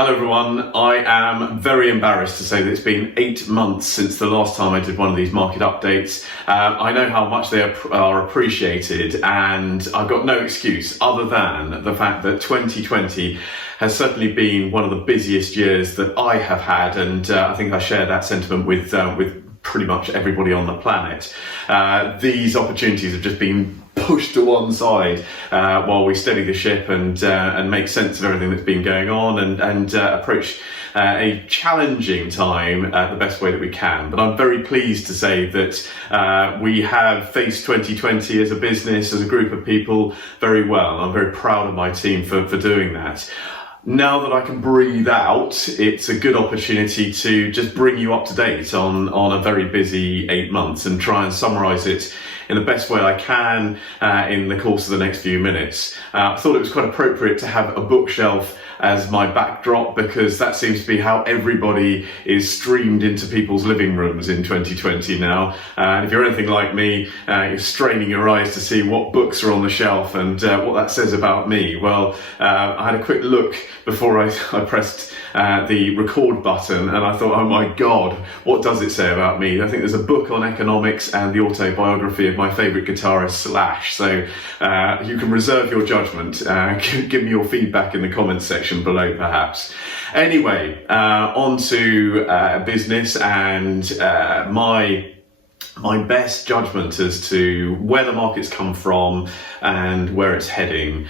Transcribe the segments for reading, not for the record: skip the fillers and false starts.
Hello everyone, I am very embarrassed to say that it's been 8 months since the last time I did one of these market updates. I know how much they are appreciated, and I've got no excuse other than the fact that 2020 has certainly been one of the busiest years that I have had, and I think I share that sentiment with pretty much everybody on the planet. These opportunities have just been pushed to one side while we steady the ship and make sense of everything that's been going on and approach a challenging time the best way that we can. But I'm very pleased to say that we have faced 2020 as a business, as a group of people, very well. I'm very proud of my team for doing that. Now that I can breathe out, it's a good opportunity to just bring you up to date on a very busy 8 months and try and summarise it in the best way I can in the course of the next few minutes. I thought it was quite appropriate to have a bookshelf as my backdrop, because that seems to be how everybody is streamed into people's living rooms in 2020 now. And if you're anything like me, you're straining your eyes to see what books are on the shelf and what that says about me. Well, I had a quick look before I pressed the record button, and I thought, oh my God, what does it say about me? I think there's a book on economics and the autobiography of my favourite guitarist, Slash. So you can reserve your judgment. Give me your feedback in the comments section below, perhaps. Anyway, on to business and my best judgment as to where the market's come from and where it's heading.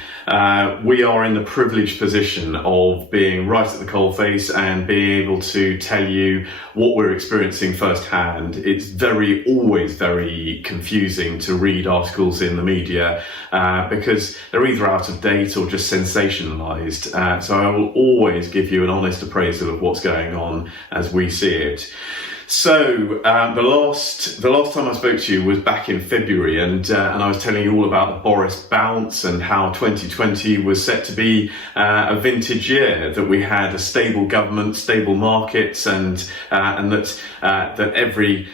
We are in the privileged position of being right at the coalface and being able to tell you what we're experiencing firsthand. It's always very confusing to read articles in the media because they're either out of date or just sensationalized. So I will always give you an honest appraisal of what's going on as we see it. So the last time I spoke to you was back in February, and I was telling you all about the Boris bounce and how 2020 was set to be a vintage year, that we had a stable government, stable markets, and that every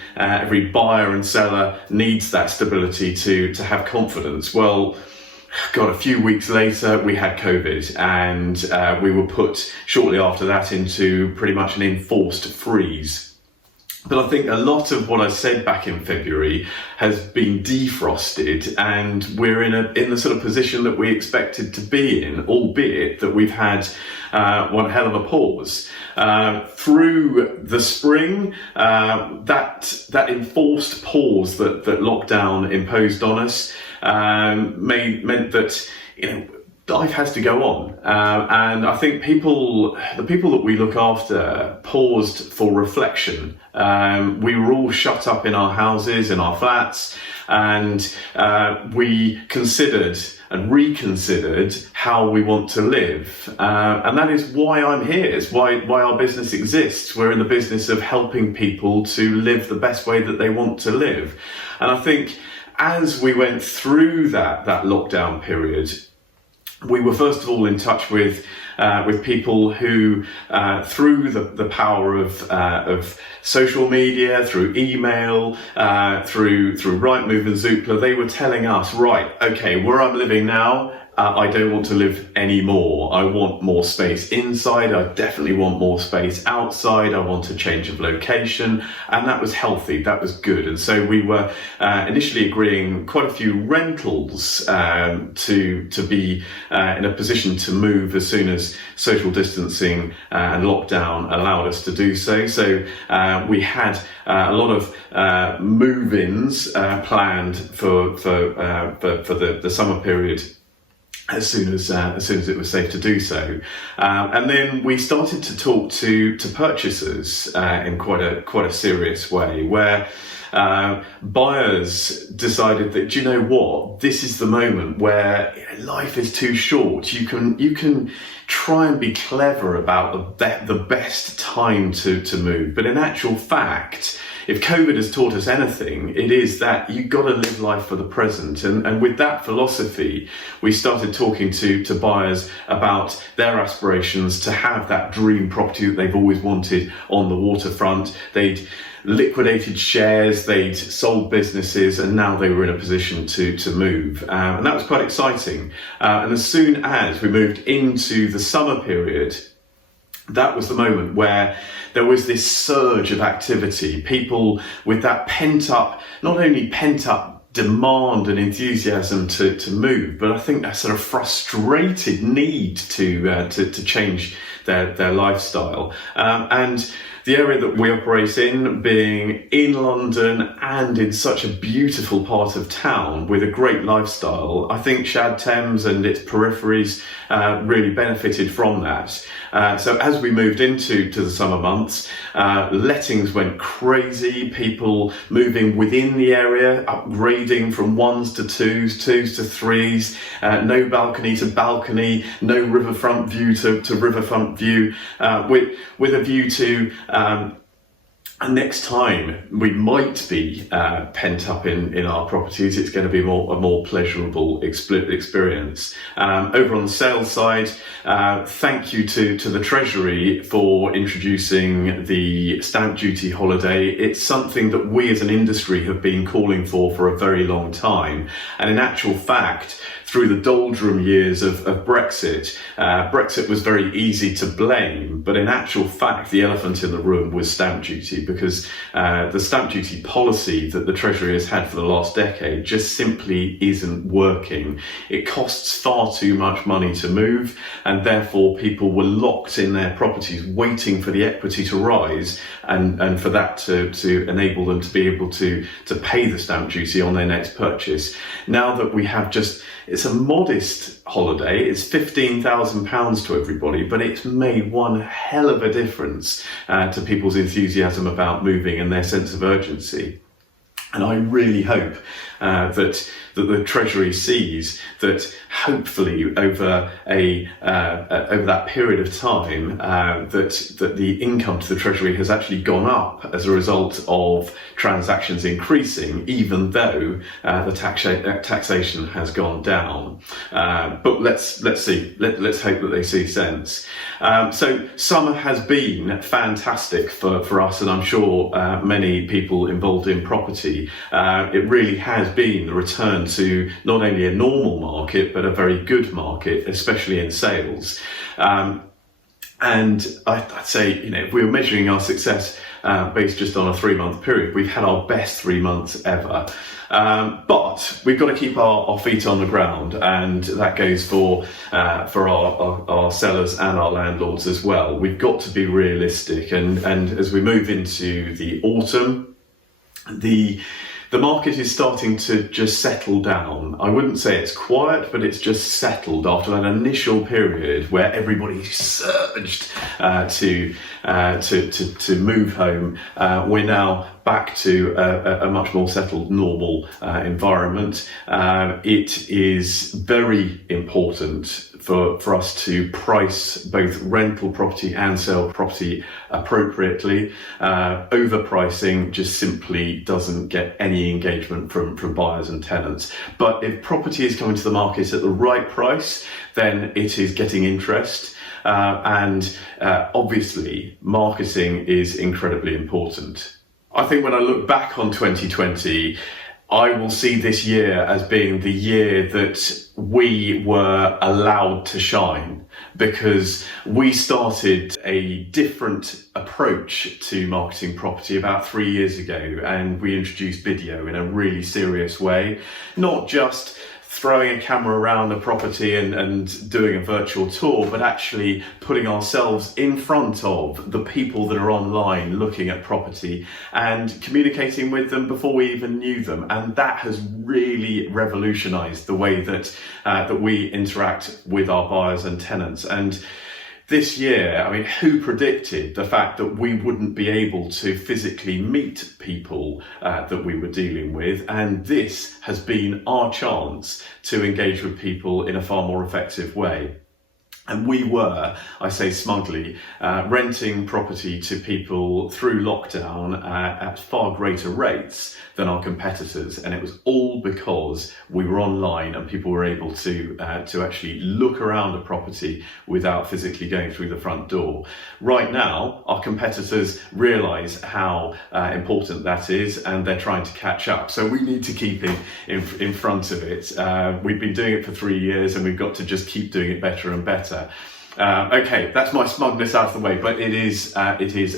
buyer and seller needs that stability to have confidence. Well, God, a few weeks later, we had COVID, and we were put shortly after that into pretty much an enforced freeze. But I think a lot of what I said back in February has been defrosted, and we're in the sort of position that we expected to be in, albeit that we've had one hell of a pause. Through the spring, that enforced pause that lockdown imposed on us meant that, life has to go on, and I think the people that we look after paused for reflection. We were all shut up in our houses, in our flats, and we considered and reconsidered how we want to live, and that is why I'm here. It's why our business exists. We're in the business of helping people to live the best way that they want to live, and I think as we went through that lockdown period, we were first of all in touch with people who, through the power of social media, through email, through Rightmove and Zoopla, they were telling us, right, okay, where I'm living now, I don't want to live anymore. I want more space inside. I definitely want more space outside. I want a change of location. And that was healthy. That was good. And so we were initially agreeing quite a few rentals to be in a position to move as soon as social distancing and lockdown allowed us to do so. So we had a lot of move-ins planned for the summer period, as soon as it was safe to do so, and then we started to talk to purchasers in quite a serious way, where buyers decided that, do you know what, this is the moment where life is too short. You can try and be clever about the best time to move, but in actual fact, if COVID has taught us anything, it is that you've got to live life for the present. And with that philosophy, we started talking to buyers about their aspirations to have that dream property that they've always wanted on the waterfront. They'd liquidated shares, they'd sold businesses, and now they were in a position to move. And that was quite exciting. And as soon as we moved into the summer period, that was the moment where there was this surge of activity, people with that not only pent up demand and enthusiasm to move, but I think that sort of frustrated need to change their lifestyle. And the area that we operate in, being in London and in such a beautiful part of town with a great lifestyle, I think Shad Thames and its peripheries really benefited from that. So as we moved into the summer months, lettings went crazy, people moving within the area, upgrading from 1s to 2s, 2s to 3s, no balcony to balcony, no riverfront view to riverfront view, with a view to and next time we might be pent up in our properties, it's going to be a more pleasurable experience. Over on the sales side, thank you to the Treasury for introducing the stamp duty holiday. It's something that we as an industry have been calling for a very long time. And in actual fact, through the doldrum years of Brexit, Brexit was very easy to blame, but in actual fact, the elephant in the room was stamp duty, because the stamp duty policy that the Treasury has had for the last decade just simply isn't working. It costs far too much money to move, and therefore people were locked in their properties waiting for the equity to rise and for that to enable them to be able to pay the stamp duty on their next purchase. Now that we have it's a modest holiday, it's £15,000 to everybody, but it's made one hell of a difference to people's enthusiasm about moving and their sense of urgency. And I really hope that the Treasury sees that hopefully over that period of time that the income to the Treasury has actually gone up as a result of transactions increasing, even though the taxation has gone down. But let's see. Let's hope that they see sense. So summer has been fantastic for us, and I'm sure many people involved in property. It really has been the return to not only a normal market, but a very good market, especially in sales. And I'd say, if we were measuring our success based just on a 3-month period, we've had our best 3 months ever. But we've got to keep our feet on the ground, and that goes for our sellers and our landlords as well. We've got to be realistic, and as we move into the autumn, the market is starting to just settle down. I wouldn't say it's quiet, but it's just settled after an initial period where everybody surged to move home. We're now back to a much more settled, normal environment. It is very important for us to price both rental property and sale property appropriately. Overpricing just simply doesn't get any engagement from buyers and tenants. But if property is coming to the market at the right price, then it is getting interest. And obviously, marketing is incredibly important. I think when I look back on 2020, I will see this year as being the year that we were allowed to shine, because we started a different approach to marketing property about 3 years ago, and we introduced video in a really serious way, not just throwing a camera around the property and doing a virtual tour, but actually putting ourselves in front of the people that are online looking at property and communicating with them before we even knew them. And that has really revolutionized the way that we interact with our buyers and tenants. And this year, I mean, who predicted the fact that we wouldn't be able to physically meet people that we were dealing with? And this has been our chance to engage with people in a far more effective way. And we were, I say smugly, renting property to people through lockdown at far greater rates than our competitors. And it was all because we were online and people were able to actually look around a property without physically going through the front door. Right now, our competitors realise how important that is, and they're trying to catch up. So we need to keep in front of it. We've been doing it for 3 years, and we've got to just keep doing it better and better. Okay, that's my smugness out of the way, but it is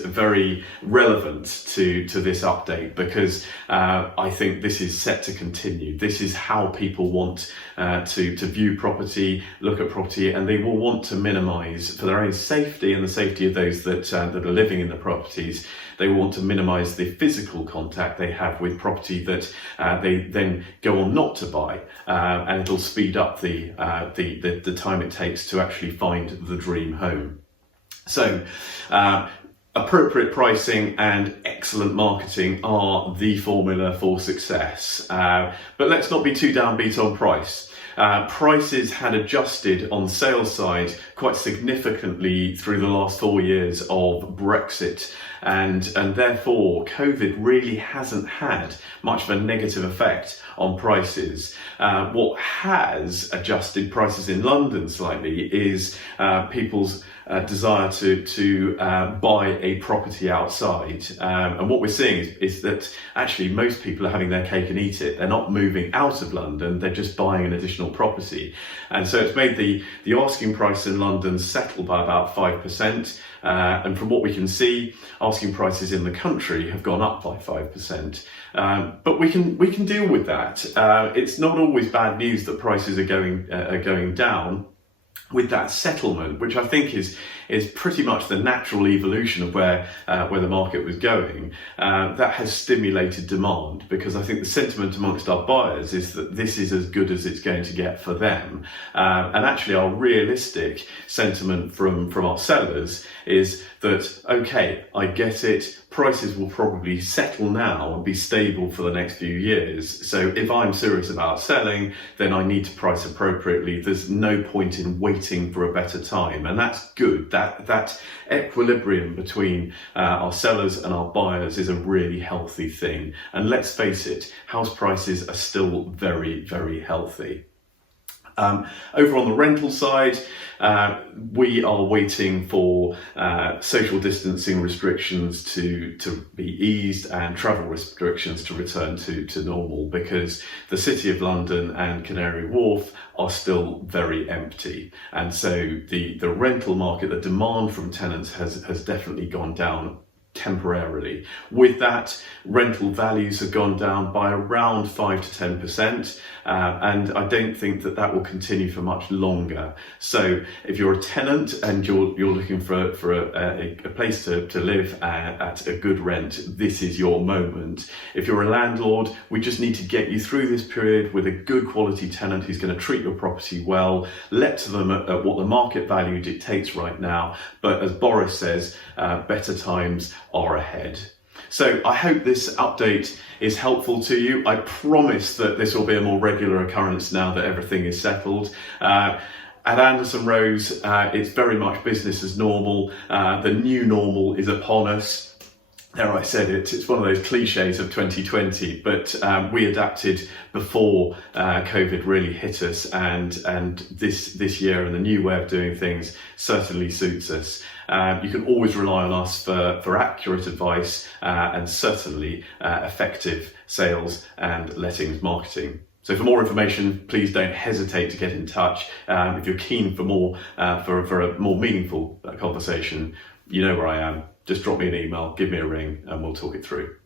very relevant to this update because I think this is set to continue. This is how people want to view property, look at property, and they will want to minimise, for their own safety and the safety of those that are living in the properties, they will want to minimise the physical contact they have with property that they then go on not to buy, and it'll speed up the time it takes to actually find the dream home. So appropriate pricing and excellent marketing are the formula for success. But let's not be too downbeat on price. Prices had adjusted on the sales side quite significantly through the last 4 years of Brexit, and therefore COVID really hasn't had much of a negative effect on prices. What has adjusted prices in London slightly is people's desire to buy a property outside, and what we're seeing is that actually most people are having their cake and eat it. They're not moving out of London, they're just buying an additional property, and so it's made the asking price in London settle by about 5%, and from what we can see, asking prices in the country have gone up by 5%, but we can deal with that. It's not always bad news that prices are going down. With that settlement, which I think is pretty much the natural evolution of where the market was going, that has stimulated demand, because I think the sentiment amongst our buyers is that this is as good as it's going to get for them, and actually our realistic sentiment from our sellers is that, okay, I get it, prices will probably settle now and be stable for the next few years. So if I'm serious about selling, then I need to price appropriately. There's no point in waiting for a better time. And that's good. That equilibrium between our sellers and our buyers is a really healthy thing. And let's face it, house prices are still very, very healthy. Over on the rental side, we are waiting for social distancing restrictions to be eased and travel restrictions to return to normal, because the City of London and Canary Wharf are still very empty. And so the rental market, the demand from tenants has definitely gone down temporarily. With that, rental values have gone down by around 5 to 10%, and I don't think that will continue for much longer. So if you're a tenant and you're looking for a place to live at a good rent, this is your moment. If you're a landlord, we just need to get you through this period with a good quality tenant who's going to treat your property well, let to them at what the market value dictates right now. But as Boris says, better times are ahead. So I hope this update is helpful to you. I promise that this will be a more regular occurrence now that everything is settled. At Anderson Rose, it's very much business as normal. The new normal is upon us. There, I said it, it's one of those cliches of 2020, but we adapted before COVID really hit us, and this year and the new way of doing things certainly suits us. You can always rely on us for accurate advice and certainly effective sales and lettings marketing. So for more information, please don't hesitate to get in touch. If you're keen for more for a more meaningful conversation, you know where I am. Just drop me an email, give me a ring, and we'll talk it through.